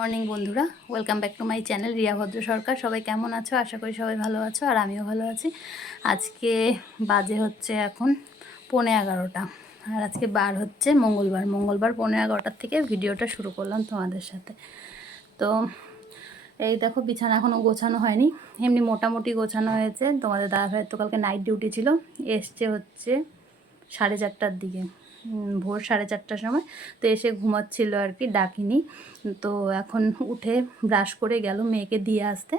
Morning বন্ধুরা। Welcome back to my channel Riya Bhadra Sarkar সবাই কেমন আছো? আশা করি সবাই ভালো আছো, আর আমিও ভালো আছি। আজকে বাজে হচ্ছে এখন পৌনে এগারোটা। আর আজকে বার হচ্ছে মঙ্গলবার। মঙ্গলবার পৌনে এগারোটার থেকে ভিডিওটা শুরু করলাম তোমাদের সাথে। তো এই দেখো, বিছানা এখনও গোছানো হয়নি। এমনি মোটামুটি গোছানো হয়েছে। তোমাদের দাদা তো কালকে নাইট ডিউটি ছিল। এসছে হচ্ছে সাড়ে চারটার দিকে। ভোর সাড়ে চারটার সময়। তো এসে ঘুমাচ্ছিল আর কি ডাকিনি। তো এখন উঠে ব্রাশ করে গেল মেয়েকে দিয়ে আসতে।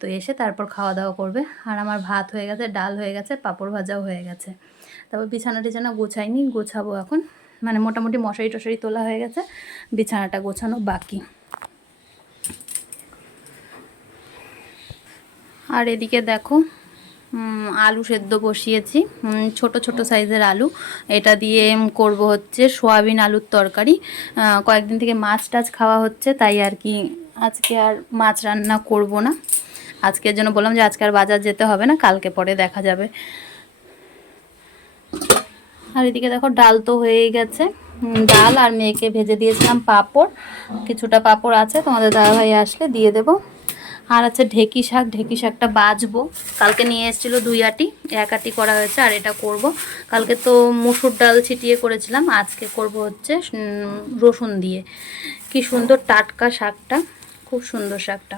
তো এসে তারপর খাওয়া দাওয়া করবে। আর আমার ভাত হয়ে গেছে, ডাল হয়ে গেছে, পাঁপড় ভাজাও হয়ে গেছে। তারপর বিছানা টিছানা গোছাইনি, গোছাবো এখন। মানে মোটামুটি মশারি টশারি তোলা হয়ে গেছে, বিছানাটা গোছানো বাকি। আর এদিকে দেখো আলু সেদ্ধ বসিয়েছি। ছোট ছোট সাইজের আলু। এটা দিয়ে করব হচ্ছে সোয়াবিন আলুর তরকারি। কয়েকদিন থেকে মাছ টাছ খাওয়া হচ্ছে, তাই আর কি আজকে আর মাছ রান্না করব না। আজকের জন্য বললাম যে আজকে আর বাজার যেতে হবে না, কালকে পরে দেখা যাবে। আর এদিকে দেখো ডাল তো হয়েই গেছে। ডাল আর মেয়েকে ভেজে দিয়েছিলাম পাঁপড়। কিছুটা পাঁপড় আছে, তোমাদের দাদাভাই আসলে দিয়ে দেবো। আর আছে ঢেকি শাক, ঢেকি শাকটা বাজবো। কালকে নিয়ে এসেছিল দুই আটি, এক আটি করা হয়েছে আর এটা করব। কালকে তো মুসুর ডাল ছিটিয়ে করেছিলাম, আজকে করব হচ্ছে রসুন দিয়ে। কি সুন্দর টাটকা শাকটা, খুব সুন্দর শাকটা।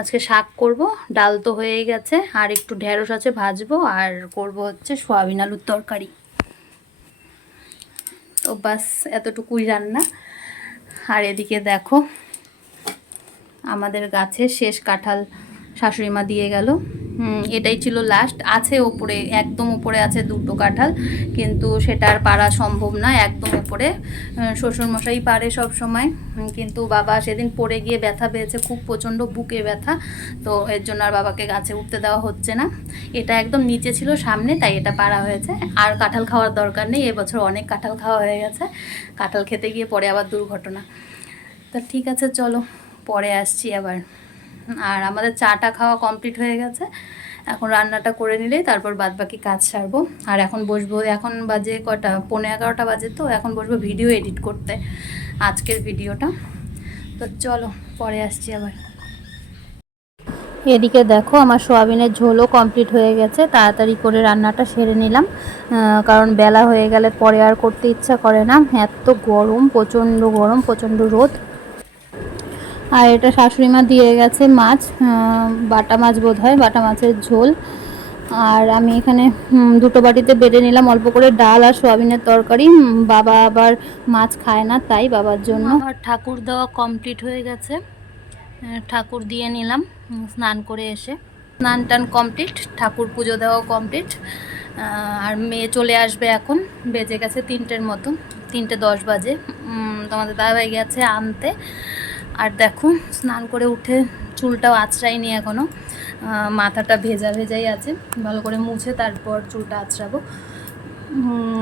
আজকে শাক করব, ডাল তো হয়েই গেছে, আর একটু ঢেঁড়স আছে ভাজবো, আর করব হচ্ছে সোয়াবিন আলুর তরকারি। তো বাস, এতটুকুই রান্না। আর এদিকে দেখো আমাদের গাছের শেষ কাঁঠাল শাশুড়ি মা দিয়ে গেল। এটাই ছিল লাস্ট আছে ওপরে একদম উপরে আছে দুটো কাঁঠাল কিন্তু সেটা আর পারা সম্ভব না একদম উপরে। আহ, শ্বশুরমশাই পারে সব সময় কিন্তু বাবা সেদিন পড়ে গিয়ে ব্যথা পেয়েছে খুব প্রচণ্ড বুকে ব্যথা তো এর জন্য আর বাবাকে গাছে উঠতে দেওয়া হচ্ছে না। এটা একদম নিচে ছিল সামনে তাই এটা পারা হয়েছে। আর কাঁঠাল খাওয়ার দরকার নেই এবছর অনেক কাঁঠাল খাওয়া হয়ে গেছে। কাঁঠাল খেতে গিয়ে পরে আবার দুর্ঘটনা। তা ঠিক আছে চলো। পরে আসছি আবার। আর আমাদের চাটা খাওয়া কমপ্লিট হয়ে গেছে। এখন রান্নাটা করে নিলেই তারপর বাদ বাকি কাজ সারবো। আর এখন বসবো, এখন বাজে কটা পনেরো এগারোটা বাজে তো, এখন বসবো ভিডিও এডিট করতে, আজকের ভিডিওটা। তো চলো, পরে আসছি আবার। এদিকে দেখো, আমার সোয়াবিনের ঝোলও কমপ্লিট হয়ে গেছে, তাড়াতাড়ি করে রান্নাটা সেরে নিলাম। কারণ বেলা হয়ে গেলে পরে আর করতে ইচ্ছা করে না। এত গরম, প্রচণ্ড গরম, প্রচণ্ড রোদ। আর এটা শাশুড়ি মা দিয়ে গেছে মাছ বাটা মাছ বোধ হয় বাটা মাছের ঝোল। আর আমি এখানে দুটো বাটিতে বেড়ে নিলাম, অল্প করে ডাল আর সোয়াবিনের তরকারি। বাবা আবার মাছ খায় না তাই বাবার জন্য। আবার ঠাকুর দেওয়া কমপ্লিট হয়ে গেছে। ঠাকুর দিয়ে নিলাম স্নান করে এসে। স্নান টান কমপ্লিট ঠাকুর পুজো দেওয়া কমপ্লিট আর মেয়ে চলে আসবে এখন, বেজে গেছে তিনটের মতো, তিনটে দশ বাজে। তোমাদের দাদাভাই গেছে আনতে। আর দেখো, স্নান করে উঠে চুলটাও আঁচড়াইনি এখনও মাথাটা ভেজা ভেজাই আছে। ভালো করে মুছে তারপর চুলটা আঁচড়াবো।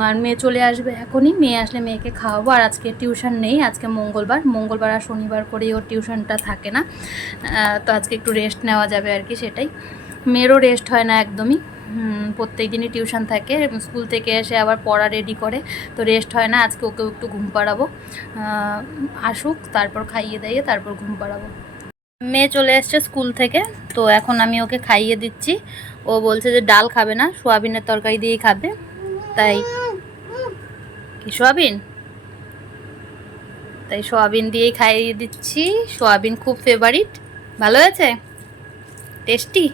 আর মেয়ে চলে আসবে এখনই। মেয়ে আসলে মেয়েকে খাওয়াবো। আর আজকে টিউশন নেই, আজকে মঙ্গলবার। মঙ্গলবার আর শনিবার করেই ওর টিউশনটা থাকে না। তো আজকে একটু রেস্ট নেওয়া যাবে আর কি সেটাই। মেয়েরও রেস্ট হয় না একদমই। প্রত্যেক দিনই টিউশন থাকে, স্কুল থেকে এসে আবার পড়া রেডি করে, তো রেস্ট হয় না, আজকে ওকেও একটু ঘুম পাড়াবো। আসুক, তারপর খাইয়ে দাইয়ে তারপর ঘুম পাড়াবো। মেয়ে চলে এসছে স্কুল থেকে, তো এখন আমি ওকে খাইয়ে দিচ্ছি। ও বলছে যে ডাল খাবে না, সোয়াবিনের তরকারি দিয়েই খাবে, তাই। কি সোয়াবিন? তাই সোয়াবিন দিয়েই খাইয়ে দিচ্ছি, সোয়াবিন খুব ফেভারিট ভালো হয়েছে? টেস্টি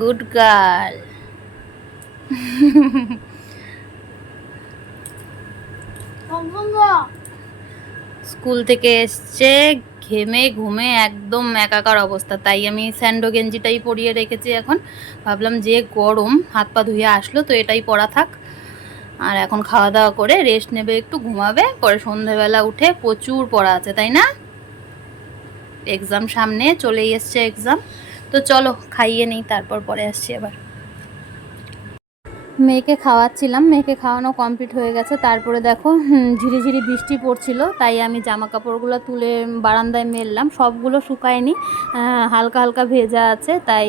গুড গার্ল স্কুল থেকে এসছে, ঘেমে ঘুমে একদম একাকার অবস্থা। তাই আমি স্যান্ডো গেঞ্জিটাই পরিয়ে রেখেছি এখন। ভাবলাম যে গরম, হাত পা ধুয়ে আসলো, তো এটাই পরা থাক। আর এখন খাওয়া দাওয়া করে রেস্ট নেবে, একটু ঘুমাবে, পরে সন্ধ্যাবেলা উঠে প্রচুর পড়া আছে, তাই না? এক্সাম সামনে চলেই এসছে এক্সাম তো চলো, খাইয়ে নেই, তারপর পরে আসছি আবার। মেয়েকে খাওয়াচ্ছিলাম, মেয়েকে খাওয়ানো কমপ্লিট হয়ে গেছে। তারপরে দেখো ঝিরিঝিরি বৃষ্টি পড়ছিল, তাই আমি জামা কাপড়গুলো তুলে বারান্দায় মেললাম। সবগুলো শুকায়নি হালকা হালকা ভেজা আছে, তাই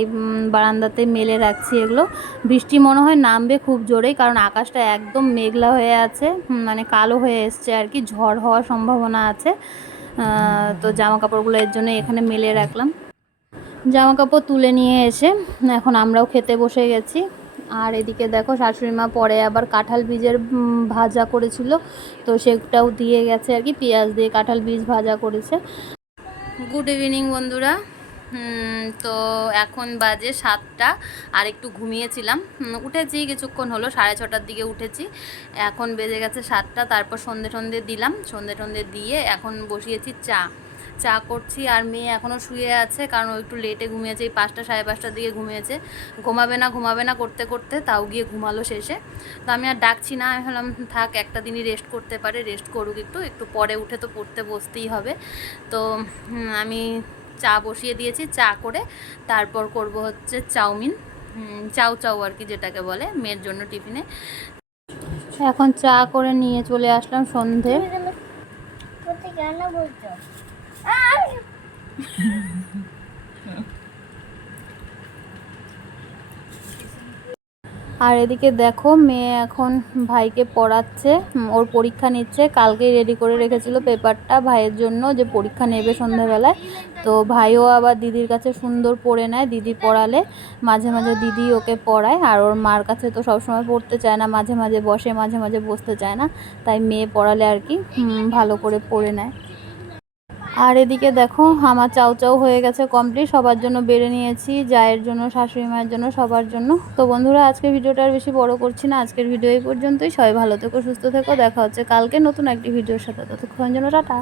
বারান্দাতে মেলে রাখছি এগুলো। বৃষ্টি মনে হয় নামবে খুব জোরেই, কারণ আকাশটা একদম মেঘলা হয়ে আছে মানে কালো হয়ে এসছে আর কি, ঝড় হওয়ার সম্ভাবনা আছে। তো জামা কাপড়গুলো এর জন্য এখানে মেলে রাখলাম। জামা কাপড় তুলে নিয়ে এসে এখন আমরাও খেতে বসে গেছি। আর এদিকে দেখো শাশুড়ি মা পরে আবার কাঁঠাল বীজের ভাজা করেছিল। তো সেটাও দিয়ে গেছে আর কি, পেঁয়াজ দিয়ে কাঁঠাল বীজ ভাজা করেছে। গুড ইভিনিং বন্ধুরা। তো এখন বাজে সাতটা, আর একটু ঘুমিয়েছিলাম। উঠেছি, কিছুক্ষণ হলো, সাড়ে ছটার দিকে উঠেছি। এখন বেজে গেছে সাতটা, তারপর সন্ধে টন্ধে দিলাম। সন্ধে টন্ধে দিয়ে এখন বসিয়েছি চা। চা করছি আর মেয়ে এখনও শুয়ে আছে, কারণ একটু লেটে ঘুমিয়েছে, এই পাঁচটা সাড়ে পাঁচটার দিকে ঘুমিয়েছে। ঘুমাবে না ঘুমাবে না করতে করতে তাও গিয়ে ঘুমালো শেষে। তো আমি আর ডাকছি না, আমি ভাবলাম থাক, একটা দিনই রেস্ট করতে পারে রেস্ট করুক একটু একটু পরে উঠে তো পড়তে বসতেই হবে। তো আমি চা বসিয়ে দিয়েছি, চা করে তারপর করব হচ্ছে চাউমিন চাউ চাউ আর কি যেটাকে বলে মেয়ের জন্য টিফিনে। এখন চা করে নিয়ে চলে আসলাম সন্ধে। আর এদিকে দেখো, মেয়ে এখন ভাইকে পড়াচ্ছে ওর পরীক্ষা নিচ্ছে। কালকেই রেডি করে রেখেছিল পেপারটা ভাইয়ের জন্য যে পরীক্ষা নেবে সন্ধ্যাবেলায়। তো ভাইও আবার দিদির কাছে সুন্দর পড়ে নেয়, দিদি পড়ালে। মাঝে মাঝে দিদি ওকে পড়ায়, আর ওর মার কাছে তো সবসময় পড়তে চায় না, মাঝে মাঝে বসে, মাঝে মাঝে বসতে চায় না। তাই মেয়ে পড়ালে আর কি ভালো করে পড়ে নেয়। আর এদিকে দেখো, আমার চাউ চাউ হয়ে গেছে কমপ্লিট সবার জন্য বেড়ে নিয়েছি, জায়ের জন্য, শাশুড়ি মায়ের জন্য, সবার জন্য। তো বন্ধুরা আজকে ভিডিওটা আর বেশি বড় করছি না, আজকের ভিডিও এই পর্যন্তই। সবাই ভালো থেকো, সুস্থ থেকো, দেখা হচ্ছে কালকে নতুন একটি ভিডিওর সাথে। ততক্ষণ জন্য, টাটা।